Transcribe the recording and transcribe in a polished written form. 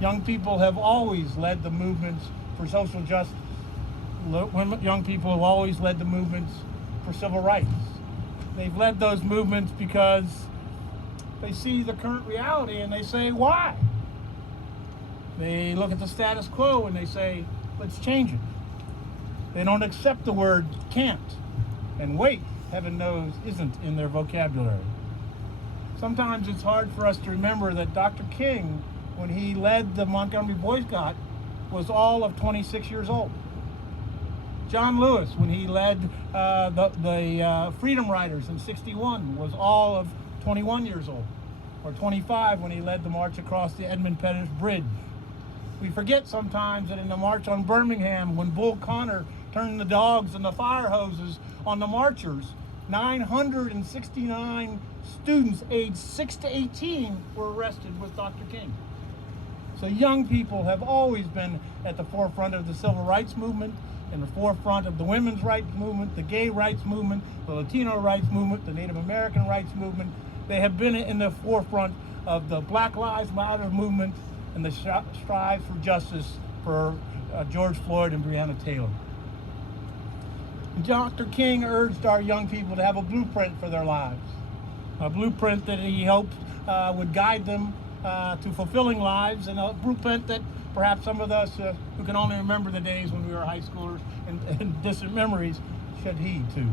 Young people have always led the movements for social justice. Young people have always led the movements for civil rights. They've led those movements because they see the current reality and they say, why? They look at the status quo and they say, let's change it. They don't accept the word can't, and wait, heaven knows, isn't in their vocabulary. Sometimes it's hard for us to remember that Dr. King, when he led the Montgomery Boy Scout, was all of 26 years old. John Lewis, when he led the Freedom Riders in '61, was all of 21 years old, or 25 when he led the march across the Edmund Pettus Bridge. We forget sometimes that in the March on Birmingham, when Bull Connor turned the dogs and the fire hoses on the marchers, 969 students aged 6 to 18 were arrested with Dr. King. So young people have always been at the forefront of the civil rights movement, in the forefront of the women's rights movement, the gay rights movement, the Latino rights movement, the Native American rights movement. They have been in the forefront of the Black Lives Matter movement and the strive for justice for George Floyd and Breonna Taylor. Dr. King urged our young people to have a blueprint for their lives, a blueprint that he hoped would guide them to fulfilling lives, and a blueprint that perhaps some of us who can only remember the days when we were high schoolers and distant memories should heed to.